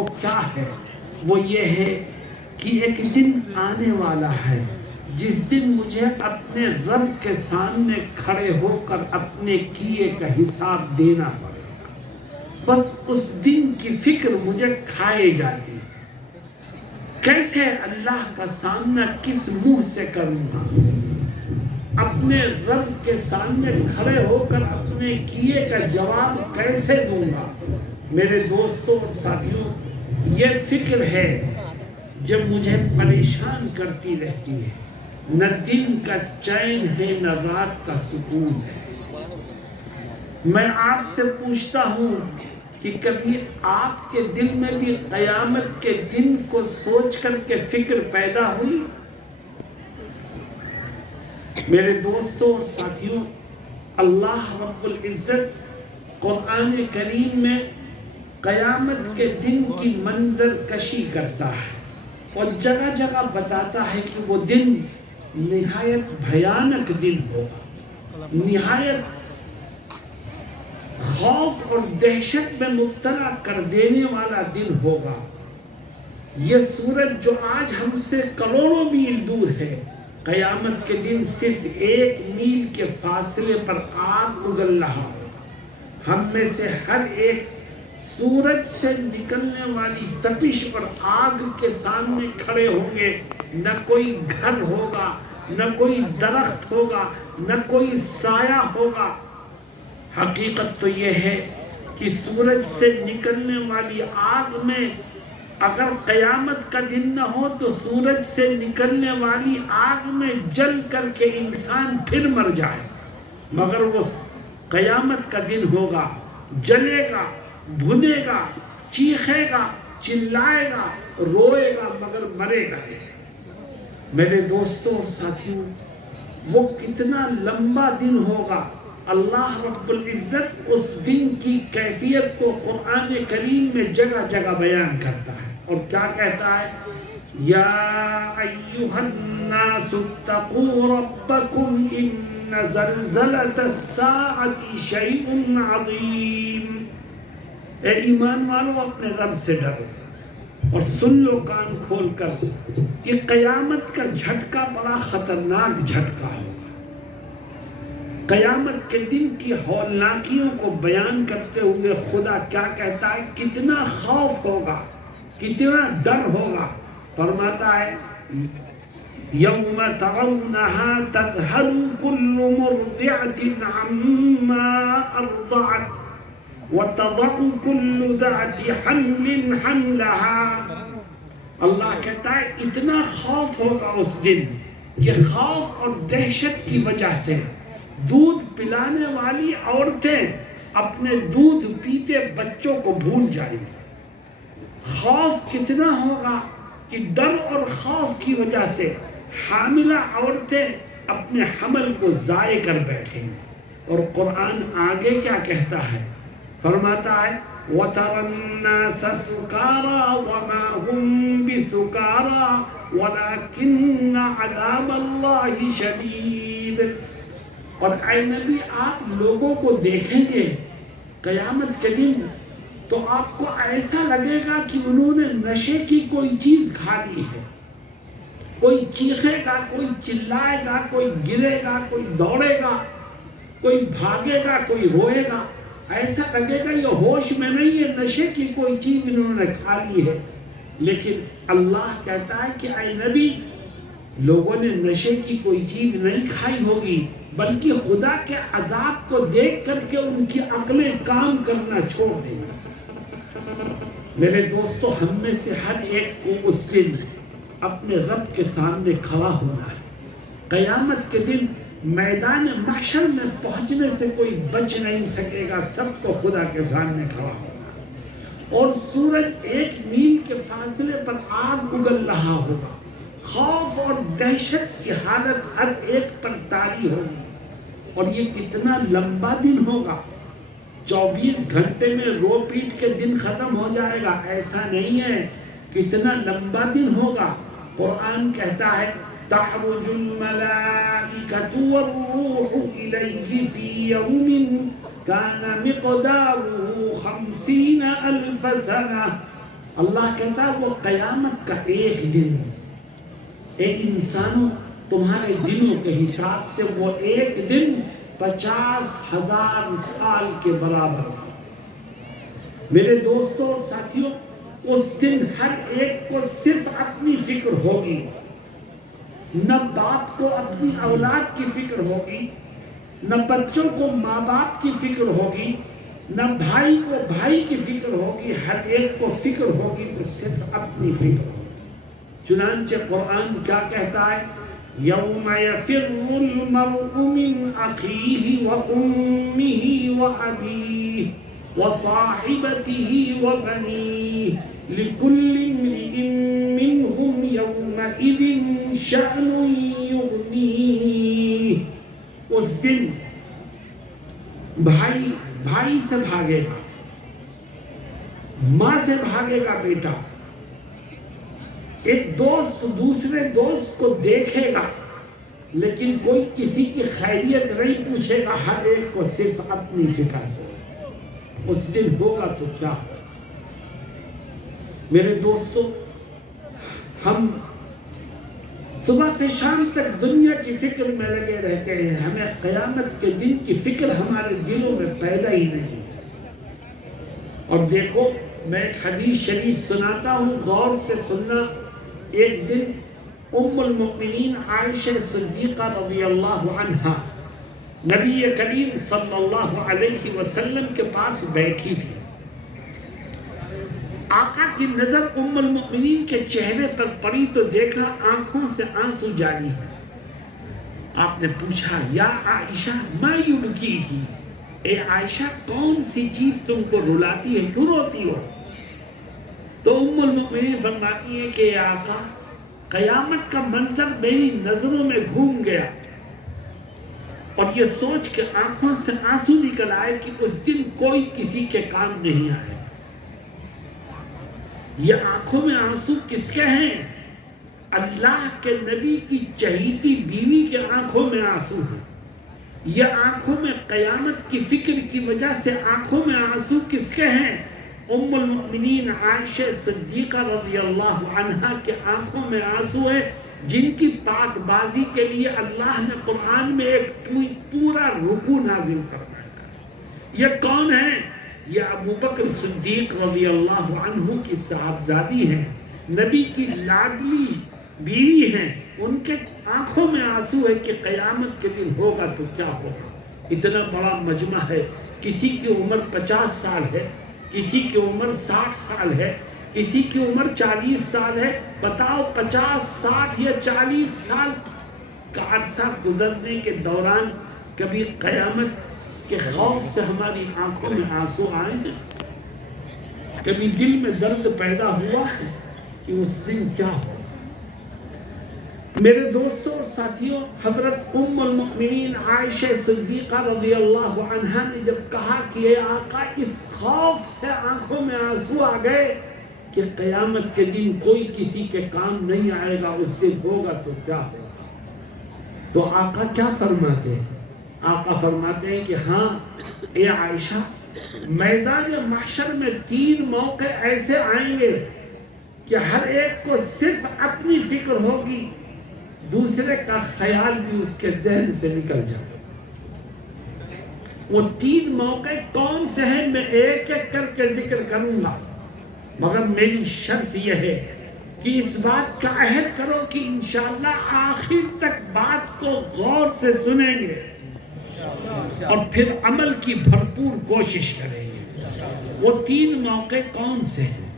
وہ کیا ہے؟ وہ یہ ہے کہ ایک دن آنے والا ہے جس دن مجھے اپنے رب کے سامنے کھڑے ہو کر اپنے کیے کا حساب دینا پڑے گا۔ بس اس دن کی فکر مجھے کھائے جاتی ہے، کیسے اللہ کا سامنا کس منہ سے کروں گا، اپنے رب کے سامنے کھڑے ہو کر اپنے کیے کا جواب کیسے دوں گا۔ میرے دوستوں اور ساتھیوں، یہ فکر ہے جب مجھے پریشان کرتی رہتی ہے، نہ دن کا چین ہے نہ رات کا سکون ہے۔ میں آپ سے پوچھتا ہوں کہ کبھی آپ کے دل میں بھی قیامت کے دن کو سوچ کر کے فکر پیدا ہوئی؟ میرے دوستوں اور ساتھیوں، اللہ رب العزت قرآن کریم میں قیامت کے دن کی منظر کشی کرتا ہے اور جگہ جگہ بتاتا ہے کہ وہ دن نہایت بھیانک دن ہوگا، نہایت خوف اور دہشت میں مبتلا کر دینے والا دن ہوگا۔ یہ سورج جو آج ہم سے کروڑوں میل دور ہے، قیامت کے دن صرف 1 میل کے فاصلے پر آگ اگل رہا ہوگا۔ ہم میں سے ہر ایک سورج سے نکلنے والی تپش اور آگ کے سامنے کھڑے ہوں گے، نہ کوئی گھر ہوگا، نہ کوئی درخت ہوگا، نہ کوئی سایہ ہوگا۔ حقیقت تو یہ ہے کہ سورج سے نکلنے والی آگ میں اگر قیامت کا دن نہ ہو تو سورج سے نکلنے والی آگ میں جل کر کے انسان پھر مر جائے، مگر وہ قیامت کا دن ہوگا، جلے گا، بھنے گا، چیخے گا، چلائے گا، روئے گا، مگر مرے گا۔ میرے دوستوں اور ساتھیوں، وہ کتنا لمبا دن ہوگا۔ اللہ رب العزت اس دن کی کیفیت کو قرآن کریم میں جگہ جگہ بیان کرتا ہے اور کیا کہتا ہے؟ یا ایھا الناس اتقوا ربکم ان زلزلۃ الساعۃ شیء عظیم۔ اے ایمان والو، اپنے رب سے ڈرو اور سن لو کان کھول کر کہ قیامت کا جھٹکا بڑا خطرناک جھٹکا ہوگا۔ قیامت کے دن کی ہولناکیوں کو بیان کرتے ہوئے خدا کیا کہتا ہے؟ کتنا خوف ہوگا، کتنا ڈر ہوگا۔ فرماتا ہے یوم ترونہا تذہل کل مرضعۃ عما ارضعت وتضع کل ذات حمل حملہا۔ اللہ کہتا ہے اتنا خوف ہوگا اس دن کہ خوف اور دہشت کی وجہ سے دودھ پلانے والی عورتیں اپنے دودھ پیتے بچوں کو بھول جائیں گی۔ خوف کتنا ہوگا کہ ڈر اور خوف کی وجہ سے حاملہ عورتیں اپنے حمل کو ضائع کر بیٹھیں گی۔ اور قرآن آگے کیا کہتا ہے؟ فرماتا ہے وَتَرَى النَّاسَ سُكَارَىٰ وَمَا هُمْ بِسُكَارَىٰ وَلَٰكِنَّ عَذَابَ اللَّهِ شَدِيدٌ۔ اور اے نبی، آپ لوگوں کو دیکھیں گے قیامت کے دن تو آپ کو ایسا لگے گا کہ انہوں نے نشے کی کوئی چیز کھا لی ہے۔ کوئی چیخے گا، کوئی چلائے گا، کوئی گرے گا، کوئی دوڑے گا، کوئی بھاگے گا، کوئی روئے گا۔ ایسا لگے گا یہ ہوش میں نہیں ہے، نشے کی کوئی چیز انہوں نے کھا لی ہے۔ لیکن اللہ کہتا ہے کہ اے نبی، لوگوں نے نشے کی کوئی چیز نہیں کھائی ہوگی، بلکہ خدا کے عذاب کو دیکھ کر کے ان کی عقلیں کام کرنا چھوڑ دیں گے۔ میرے دوستو، ہم میں سے ہر ایک کو اس دن اپنے رب کے سامنے کھڑا ہونا ہے۔ قیامت کے دن میدان محشر میں پہنچنے سے کوئی بچ نہیں سکے گا، سب کو خدا کے سامنے کھڑا ہوگا۔ اور سورج 1 میل کے فاصلے پر آگ اگل رہا ہوگا۔ خوف اور دہشت کی حالت ہر ایک پر طاری ہوگی۔ اور یہ کتنا لمبا دن ہوگا۔ 24 گھنٹے میں رو پیٹ کے دن ختم ہو جائے گا، ایسا نہیں ہے۔ کتنا لمبا دن ہوگا۔ قرآن کہتا ہے تعرج الملائکۃ والروح الیہ فی یوم کان مقدارہ 50,000 سنہ۔ اللہ کہتا ہے وہ قیامت کا ایک دن، اے انسانوں تمہارے دنوں کے حساب سے وہ ایک دن 50,000 سال کے برابر ہے۔ میرے دوستوں اور ساتھیوں، اس دن ہر ایک کو صرف اپنی فکر ہوگی، نہ باپ کو اپنی اولاد کی فکر ہوگی، نہ بچوں کو ماں باپ کی فکر ہوگی، نہ بھائی کو بھائی کی فکر ہوگی، ہر ایک کو فکر ہوگی تو صرف اپنی فکر ہوگی۔ چنانچہ قرآن کیا کہتا ہے؟ یوم یفر المرء من اخیہ وامہ وابیہ وصاحبته وبنیہ لکل امرئ منہم یومئذ شأن یغنیہ۔ اس دن بھائی بھائی سے بھاگے گا، ماں سے بھاگے گا بیٹا، ایک دوست دوسرے دوست کو دیکھے گا لیکن کوئی کسی کی خیریت نہیں پوچھے گا، ہر ایک کو صرف اپنی فکر ہو۔ اس دن ہوگا تو کیا؟ میرے دوستو، ہم صبح سے شام تک دنیا کی فکر میں لگے رہتے ہیں، ہمیں قیامت کے دن کی فکر ہمارے دلوں میں پیدا ہی نہیں۔ اور دیکھو، میں ایک حدیث شریف سناتا ہوں، غور سے سننا۔ ایک دن ام المؤمنین عائشہ صدیقہ رضی اللہ عنہا نبی کریم صلی اللہ علیہ وسلم کے پاس بیٹھی تھی۔ آقا کی نظر ام المؤمنین کے چہرے پر پڑی تو دیکھا آنکھوں سے آنسو جاری ہے۔ آپ نے پوچھا، یا عائشہ ما یبکیکی، اے عائشہ کون سی چیز تم کو رلاتی ہے، کیوں روتی ہو؟ تو ام المؤمنین فرماتی ہے کہ آقا قیامت کا منظر میری نظروں میں گھوم گیا اور یہ سوچ کے آنکھوں سے آنسو نکل آئے کہ اس دن کوئی کسی کے کام نہیں آئے۔ یہ آنکھوں میں آنسو کس کے ہیں؟ اللہ کے نبی کی چہیتی بیوی کے آنکھوں میں آنسو ہیں۔ یہ آنکھوں میں قیامت کی فکر کی وجہ سے آنکھوں میں آنسو کس کے ہیں؟ ام المؤمنین عائشہ صدیقہ رضی اللہ عنہا کے آنکھوں میں آنسو ہے، جن کی پاک بازی کے لیے اللہ نے قرآن میں ایک پورا رکوع نازل فرمایا۔ یہ کون ہیں؟ یہ ابو بکر صدیق رضی اللہ عنہ کی صاحبزادی ہیں، نبی کی لاڈلی بیوی ہیں۔ ان کے آنکھوں میں آنسو ہے کہ قیامت کے دن ہوگا تو کیا ہوگا۔ اتنا بڑا مجمع ہے، کسی کی عمر 50 سال ہے، کسی کی عمر 60 سال ہے، کسی کی عمر 40 سال ہے۔ بتاؤ 50 60 یا 40 سال کا عرصہ گزرنے کے دوران کبھی قیامت کے خوف سے ہماری آنکھوں میں آنسو آئے ہیں؟ کبھی دل میں درد پیدا ہوا ہے کہ اس دن کیا ہو؟ میرے دوستوں اور ساتھیوں، حضرت ام المؤمنین عائشہ صدیقہ رضی اللہ عنہا نے جب کہا کہ اے آقا اس خوف سے آنکھوں میں آنسو آ گئے کہ قیامت کے دن کوئی کسی کے کام نہیں آئے گا، اس دن ہوگا تو کیا ہوگا، تو آقا کیا فرماتے ہیں؟ آقا فرماتے ہیں کہ ہاں اے عائشہ، میدان محشر میں 3 موقع ایسے آئیں گے کہ ہر ایک کو صرف اپنی فکر ہوگی، دوسرے کا خیال بھی اس کے ذہن سے نکل جائے۔ وہ 3 موقع کون سے ہیں میں ایک ایک کر کے ذکر کروں گا، مگر میری شرط یہ ہے کہ اس بات کا عہد کرو کہ انشاءاللہ آخر تک بات کو غور سے سنیں گے اور پھر عمل کی بھرپور کوشش کریں گے۔ وہ 3 موقع کون سے ہیں؟